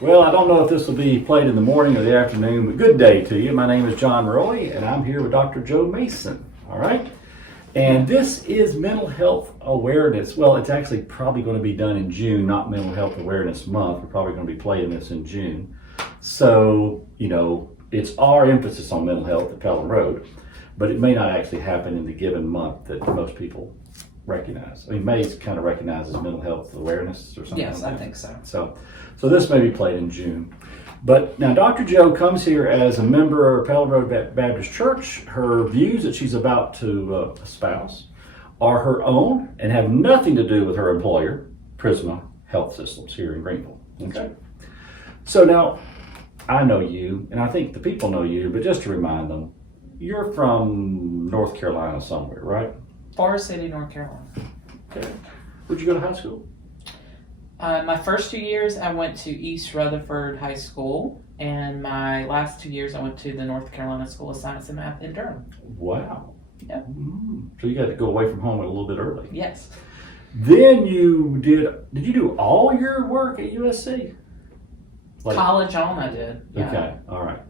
Well, I don't know if this will be played in the morning or the afternoon, but good day to you. My name is John Roy, and I'm here with Dr. Joe Mason. All right? And this is Mental Health Awareness. Well, it's actually probably going to be done in June, not Mental Health Awareness Month. We're probably going to be playing this in June. So, it's our emphasis on mental health at Pelham Road, but it may not actually happen in the given month that most people recognize. I mean, May kind of recognizes mental health awareness or something. Yes, like I think so. So this may be played in June. But now Dr. Joe comes here as a member of Pelham Road Baptist Church. Her views that she's about to espouse are her own and have nothing to do with her employer, Prisma Health Systems here in Greenville. Okay. So now I know you, and I think the people know you, but just to remind them, you're from North Carolina somewhere, right? Forest City, North Carolina. Okay. Where'd you go to high school? My first 2 years, I went to East Rutherford High School, and my last 2 years, I went to the North Carolina School of Science and Math in Durham. Wow. Yeah. So you got to go away from home a little bit early. Yes. Then did you do all your work at USC? College on, I did. Yeah. Okay, all right.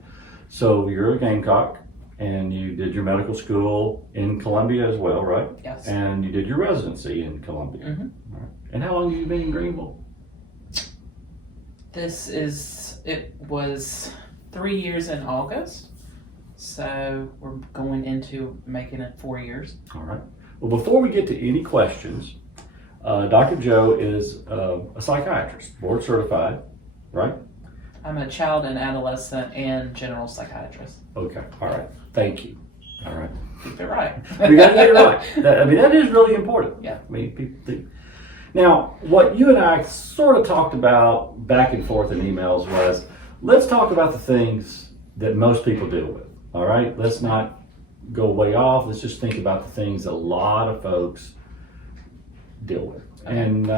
So you're a Gamecock, and you did your medical school in Columbia as well, right? Yes. And you did your residency in Columbia. Mm-hmm. All right. And how long have you been in Greenville? It was 3 years in August, so we're going into making it 4 years. All right. Well, before we get to any questions, Dr. Joe is a psychiatrist, board certified, right? I'm a child and adolescent and general psychiatrist. Okay. All right. Thank you. All right. Keep it right. We got to get it right. That is really important. Yeah. People think. Now, what you and I sort of talked about back and forth in emails was, let's talk about the things that most people deal with. All right. Let's not go way off. Let's just think about the things a lot of folks deal with. Okay. And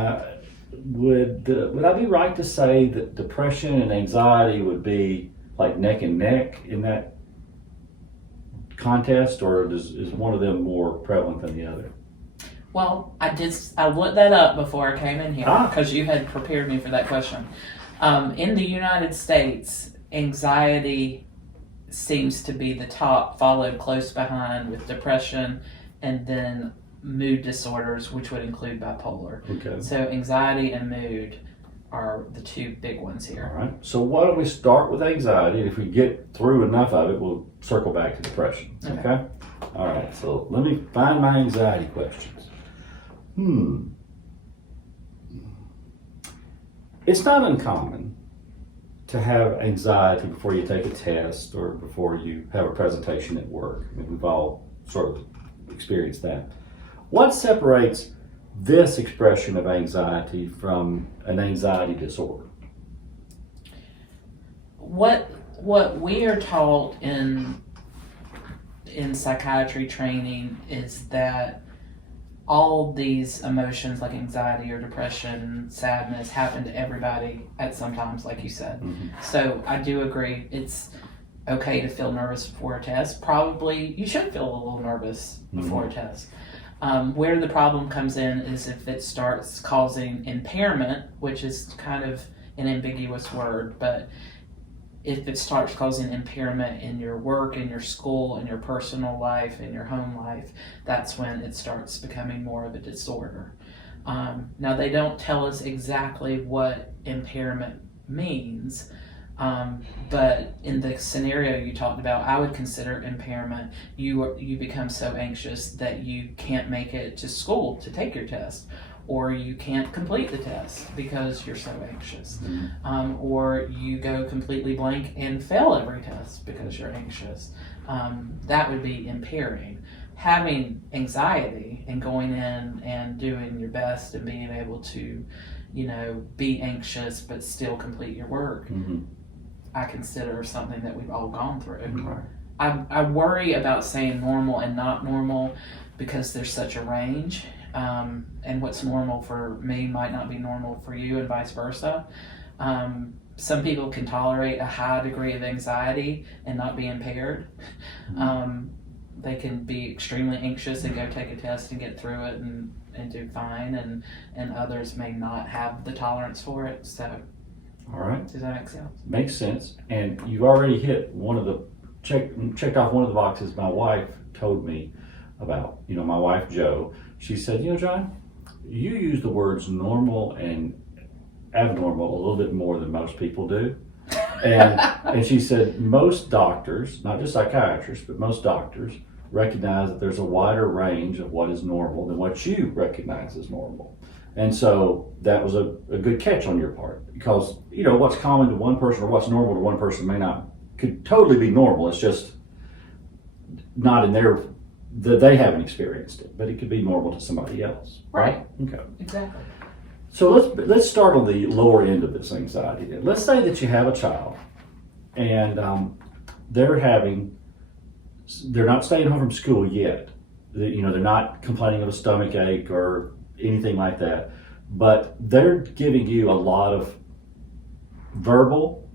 would I be right to say that depression and anxiety would be like neck and neck in that contest, or is one of them more prevalent than the other? Well, I looked that up before I came in here because you had prepared me for that question. In the United States, anxiety seems to be the top, followed close behind with depression, and then mood disorders, which would include bipolar. Okay. So anxiety and mood are the two big ones here. All right. So why don't we start with anxiety? If we get through enough of it, we'll circle back to depression. Okay? All right. So let me find my anxiety questions. It's not uncommon to have anxiety before you take a test or before you have a presentation at work. I mean, we've all sort of experienced that. What separates this expression of anxiety from an anxiety disorder? What we are taught in psychiatry training is that all these emotions like anxiety or depression, sadness happen to everybody at some times, like you said. Mm-hmm. So I do agree it's okay to feel nervous before a test. Probably you should feel a little nervous before a test. Where the problem comes in is if it starts causing impairment, which is kind of an ambiguous word, but if it starts causing impairment in your work, in your school, in your personal life, in your home life, that's when it starts becoming more of a disorder. Now, they don't tell us exactly what impairment means, but in the scenario you talked about, I would consider impairment. You become so anxious that you can't make it to school to take your test, or you can't complete the test because you're so anxious, or you go completely blank and fail every test because you're anxious. That would be impairing. Having anxiety and going in and doing your best and being able to, be anxious but still complete your work, I consider something that we've all gone through. Right. I worry about saying normal and not normal because there's such a range. And what's normal for me might not be normal for you, and vice versa. Some people can tolerate a high degree of anxiety and not be impaired. They can be extremely anxious and go take a test and get through it and do fine, and others may not have the tolerance for it. So All right. Does that make sense? Makes sense. And you've already hit one of the, checked off one of the boxes my wife told me about. My wife, Jo, she said, John, you use the words normal and abnormal a little bit more than most people do. And she said most doctors, not just psychiatrists, but most doctors recognize that there's a wider range of what is normal than what you recognize as normal. And so that was a good catch on your part, because what's common to one person or what's normal to one person could totally be normal. It's just not in they haven't experienced it, but it could be normal to somebody else. Right. Okay. Exactly. So let's start on the lower end of this anxiety. Let's say that you have a child and they're not staying home from school yet. They're not complaining of a stomach ache or anything like that, but they're giving you a lot of verbal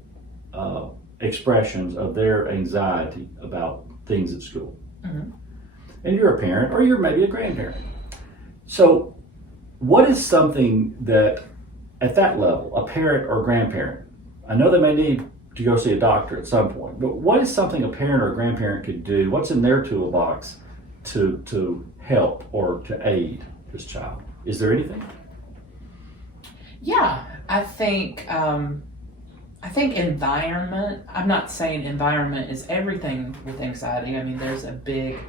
expressions of their anxiety about things at school. Mm-hmm. And you're a parent, or you're maybe a grandparent. So what is something that at that level, a parent or grandparent, I know they may need to go see a doctor at some point, but what is something a parent or a grandparent could do? What's in their toolbox to help or to aid this child? Is there anything? Yeah, I think environment. I'm not saying environment is everything with anxiety. I mean, there's a big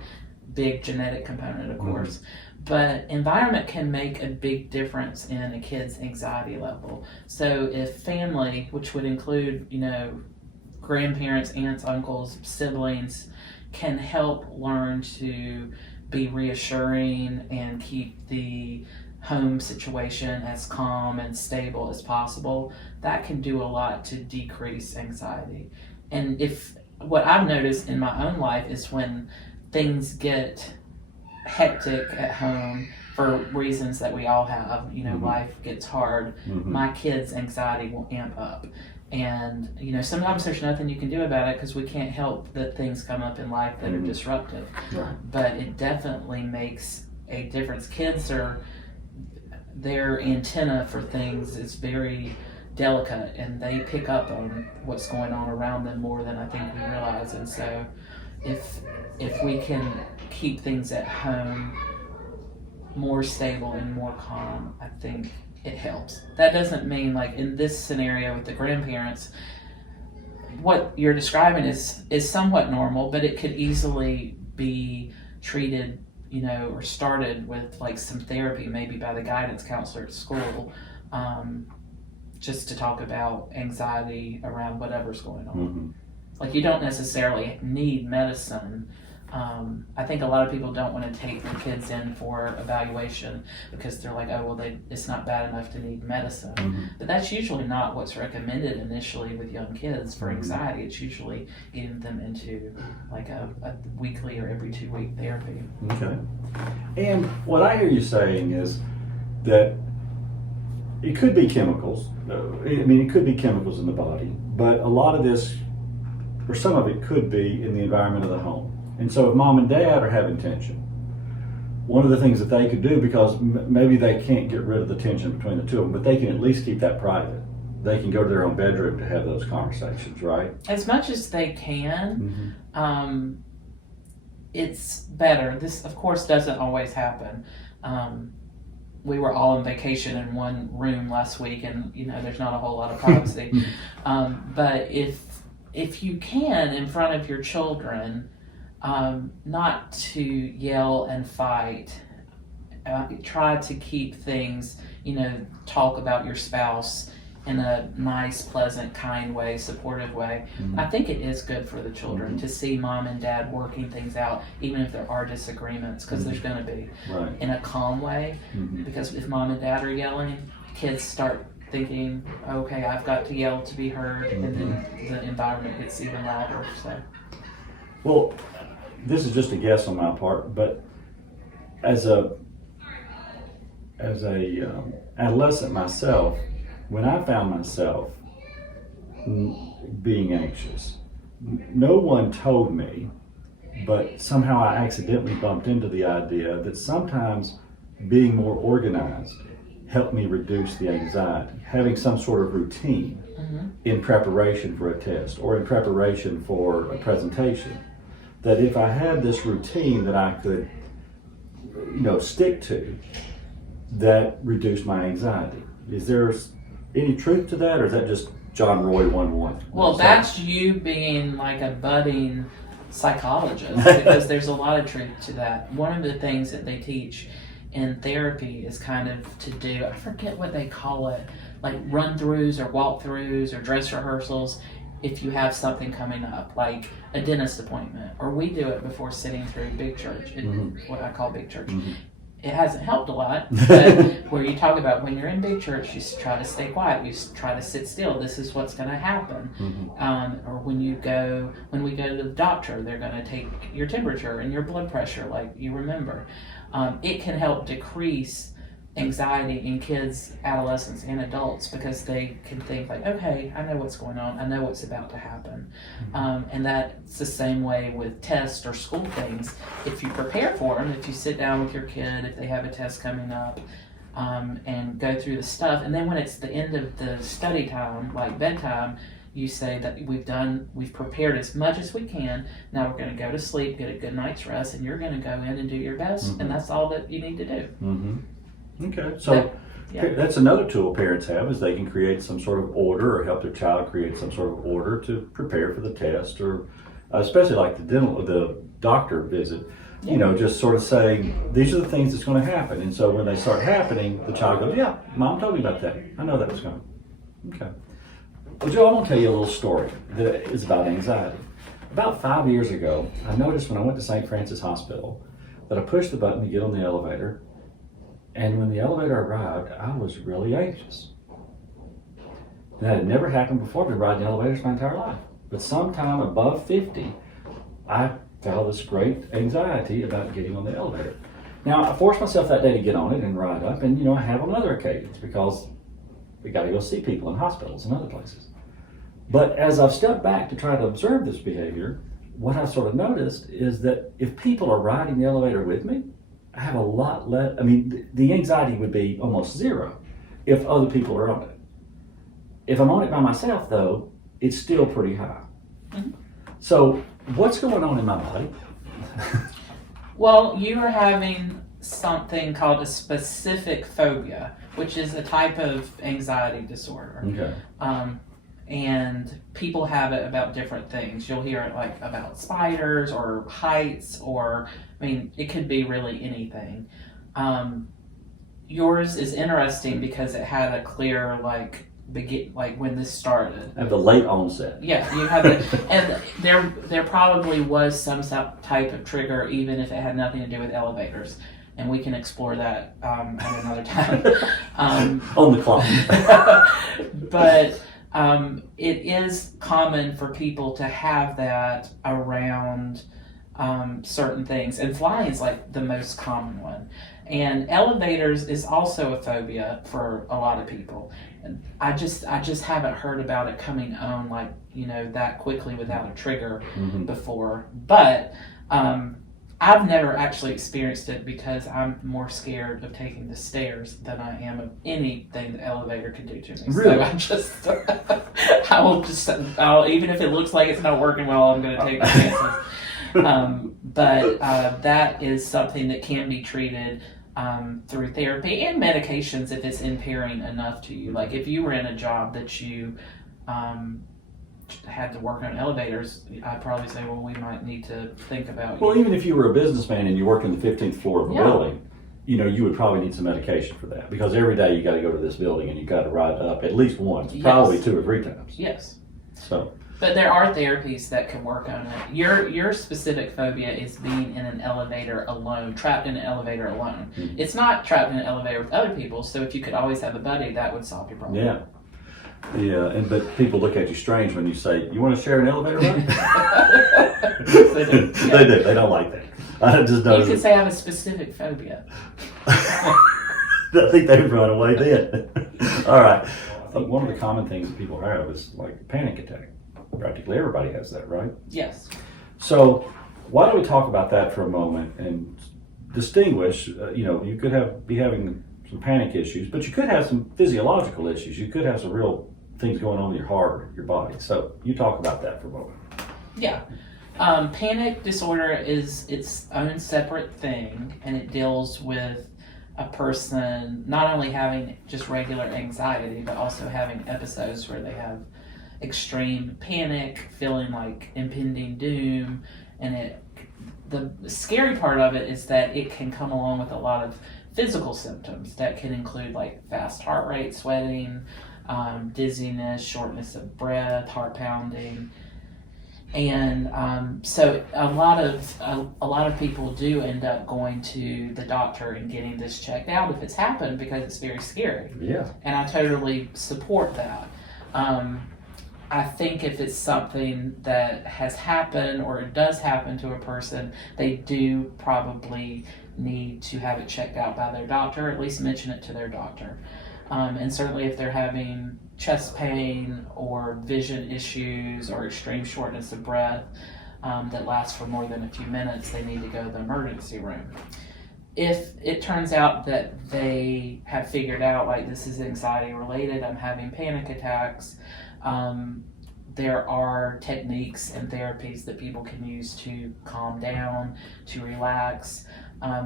genetic component, of course, but environment can make a big difference in a kid's anxiety level. So if family, which would include, grandparents, aunts, uncles, siblings, can help learn to be reassuring and keep the home situation as calm and stable as possible, that can do a lot to decrease anxiety. And what I've noticed in my own life is when things get hectic at home for reasons that we all have, life gets hard, my kids' anxiety will amp up. And, sometimes there's nothing you can do about it because we can't help that things come up in life that are disruptive. Right. But it definitely makes a difference. Their antenna for things is very delicate, and they pick up on what's going on around them more than I think we realize. And so if we can keep things at home more stable and more calm, I think it helps. That doesn't mean, like in this scenario with the grandparents, what you're describing is somewhat normal, but it could easily be treated, or started with like some therapy, maybe by the guidance counselor at school, just to talk about anxiety around whatever's going on. Like, you don't necessarily need medicine. I think a lot of people don't want to take their kids in for evaluation because they're like, oh, well, it's not bad enough to need medicine. But that's usually not what's recommended initially with young kids for anxiety. It's usually getting them into like a weekly or every 2 week therapy. Okay. And what I hear you saying is that it could be chemicals. It could be chemicals in the body, but a lot of this, or some of it, could be in the environment of the home. And so if mom and dad are having tension, one of the things that they could do, because maybe they can't get rid of the tension between the two of them, but they can at least keep that private. They can go to their own bedroom to have those conversations, right? As much as they can, it's better. This, of course, doesn't always happen. We were all on vacation in one room last week, and there's not a whole lot of privacy. But if you can, in front of your children, not to yell and fight, try to keep things, talk about your spouse in a nice, pleasant, kind way, supportive way. I think it is good for the children to see mom and dad working things out, even if there are disagreements, because there's going to be, in a calm way. Because if mom and dad are yelling, kids start thinking, okay, I've got to yell to be heard, and then the environment gets even louder. So, well, this is just a guess on my part, but as a adolescent myself, when I found myself being anxious, no one told me, but somehow I accidentally bumped into the idea that sometimes being more organized help me reduce the anxiety. Having some sort of routine in preparation for a test or in preparation for a presentation. That if I had this routine that I could, stick to, that reduced my anxiety. Is there any truth to that, or is that just John Roy 1-1? Well, that's you being like a budding psychologist, because there's a lot of truth to that. One of the things that they teach in therapy is kind of to do, I forget what they call it, like run-throughs or walk-throughs or dress rehearsals if you have something coming up, like a dentist appointment, or we do it before sitting through big church, what I call big church. It hasn't helped a lot, but where you talk about when you're in big church, you try to stay quiet, you try to sit still, this is what's going to happen. Or when we go to the doctor, they're going to take your temperature and your blood pressure, like you remember. It can help decrease anxiety in kids, adolescents, and adults, because they can think like, okay, I know what's going on, I know what's about to happen. And that's the same way with tests or school things. If you prepare for them, if you sit down with your kid, if they have a test coming up, and go through the stuff, and then when it's the end of the study time, like bedtime, you say that we've prepared as much as we can, now we're going to go to sleep, get a good night's rest, and you're going to go in and do your best, and that's all that you need to do. Okay, so that's another tool parents have, is they can create some sort of order or help their child create some sort of order to prepare for the test, or especially like the doctor visit, just sort of saying, these are the things that's going to happen. And so when they start happening, the child goes, yeah, Mom told me about that. I know that was coming. Okay. Well, Joe, I want to tell you a little story that is about anxiety. About 5 years ago, I noticed when I went to St. Francis Hospital that I pushed the button to get on the elevator. And when the elevator arrived, I was really anxious. That had never happened before. I've been riding elevators my entire life. But sometime above 50, I felt this great anxiety about getting on the elevator. Now, I forced myself that day to get on it and ride up, and I have on other occasions because we got to go see people in hospitals and other places. But as I've stepped back to try to observe this behavior, what I sort of noticed is that if people are riding the elevator with me, I have a lot less, the anxiety would be almost zero if other people are on it. If I'm on it by myself, though, it's still pretty high. So what's going on in my body? Well, you are having something called a specific phobia, which is a type of anxiety disorder. Okay. And people have it about different things. You'll hear it like about spiders or heights, or it could be really anything. Yours is interesting because it had a clear when this started. I have the late onset. Yeah, you have it, and there probably was some type of trigger, even if it had nothing to do with elevators. And we can explore that at another time. On the clock. But it is common for people to have that around certain things, and flying is like the most common one. And elevators is also a phobia for a lot of people. And I just haven't heard about it coming on that quickly without a trigger before. But I've never actually experienced it because I'm more scared of taking the stairs than I am of anything the elevator can do to me. Really? So I'll even if it looks like it's not working well, I'm going to take the chances. But that is something that can be treated through therapy and medications if it's impairing enough to you. Like if you were in a job that you had to work on elevators, I'd probably say, well, we might need to think about. Well, even if you were a businessman and you worked in the 15th floor of a building, you would probably need some medication for that, because every day you got to go to this building and you got to ride up at least once, probably 2 or 3 times. Yes. So. But there are therapies that can work on it. Your specific phobia is being in an elevator alone, trapped in an elevator alone. It's not trapped in an elevator with other people. So if you could always have a buddy, that would solve your problem. Yeah. Yeah, but people look at you strange when you say, you want to share an elevator ride? They do. Yeah. They do. They don't like that. I just know. You could say I have a specific phobia. I think they'd run away then. All right. One of the common things that people have is like panic attack. Practically everybody has that, right? Yes. So why don't we talk about that for a moment and distinguish, you could be having some panic issues, but you could have some physiological issues. You could have some real things going on with your heart or your body. So you talk about that for a moment. Yeah. Panic disorder is its own separate thing, and it deals with a person not only having just regular anxiety, but also having episodes where they have extreme panic, feeling like impending doom. And the scary part of it is that it can come along with a lot of physical symptoms that can include like fast heart rate, sweating, dizziness, shortness of breath, heart pounding. And so a lot of people do end up going to the doctor and getting this checked out if it's happened, because it's very scary. Yeah. And I totally support that. I think if it's something that has happened or it does happen to a person, they do probably need to have it checked out by their doctor, or at least mention it to their doctor. And certainly if they're having chest pain or vision issues or extreme shortness of breath that lasts for more than a few minutes, they need to go to the emergency room. If it turns out that they have figured out, like, this is anxiety related, I'm having panic attacks, there are techniques and therapies that people can use to calm down, to relax.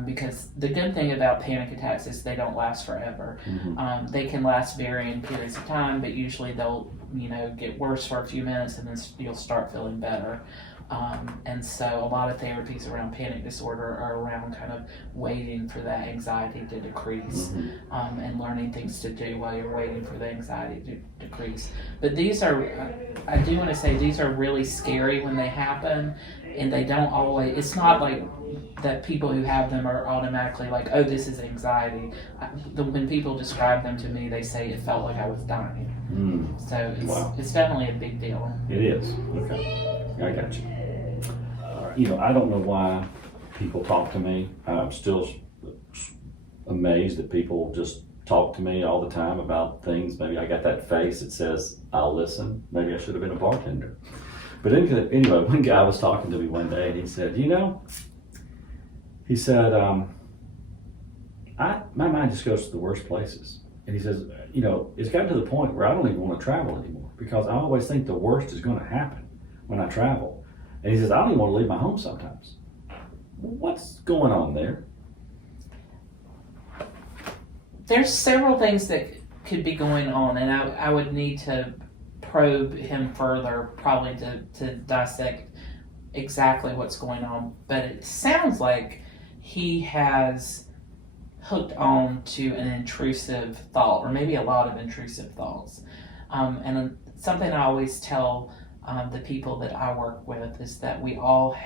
Because the good thing about panic attacks is they don't last forever. Mm-hmm. They can last varying periods of time, but usually they'll, get worse for a few minutes, and then you'll start feeling better. And so a lot of therapies around panic disorder are around kind of waiting for that anxiety to decrease, Mm-hmm. And learning things to do while you're waiting for the anxiety to decrease. But these are, I do want to say, these are really scary when they happen, and they don't always, it's not like that people who have them are automatically like, oh, this is anxiety. When people describe them to me, they say it felt like I was dying. So it's definitely a big deal. It is. Okay. I got you. I don't know why people talk to me. I'm still amazed that people just talk to me all the time about things. Maybe I got that face that says, I'll listen. Maybe I should have been a bartender. But anyway, one guy was talking to me one day, and he said, my mind just goes to the worst places. And he says, it's gotten to the point where I don't even want to travel anymore, because I always think the worst is going to happen when I travel. And he says, I don't even want to leave my home sometimes. What's going on there? There's several things that could be going on, and I would need to probe him further, probably to dissect exactly what's going on. But it sounds like he has hooked on to an intrusive thought, or maybe a lot of intrusive thoughts. And something I always tell the people that I work with is that we all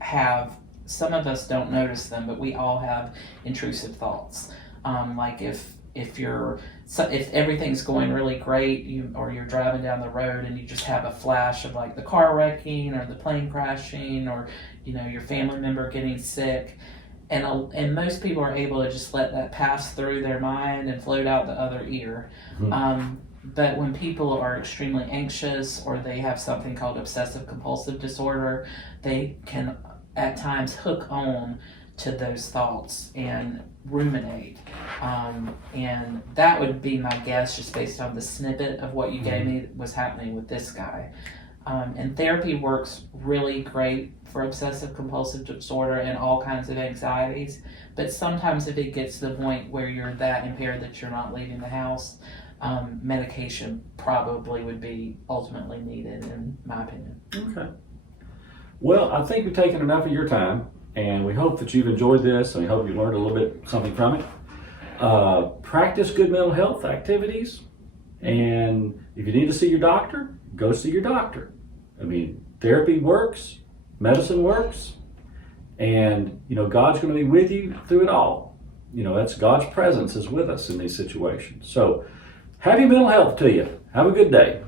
have, some of us don't notice them, but we all have intrusive thoughts. Like if everything's going really great, or you're driving down the road and you just have a flash of like the car wrecking or the plane crashing, or your family member getting sick, and most people are able to just let that pass through their mind and float out the other ear. But when people are extremely anxious, or they have something called obsessive compulsive disorder, they can at times hook on to those thoughts and ruminate. And that would be my guess, just based on the snippet of what you gave me, was happening with this guy. And therapy works really great for obsessive compulsive disorder and all kinds of anxieties. But sometimes if it gets to the point where you're that impaired that you're not leaving the house, medication probably would be ultimately needed, in my opinion. Okay. Well, I think we've taken enough of your time, and we hope that you've enjoyed this, and we hope you learned a little bit something from it. Practice good mental health activities, and if you need to see your doctor, go see your doctor. I mean, therapy works, medicine works, and God's going to be with you through it all. That's God's presence is with us in these situations. So happy mental health to you. Have a good day.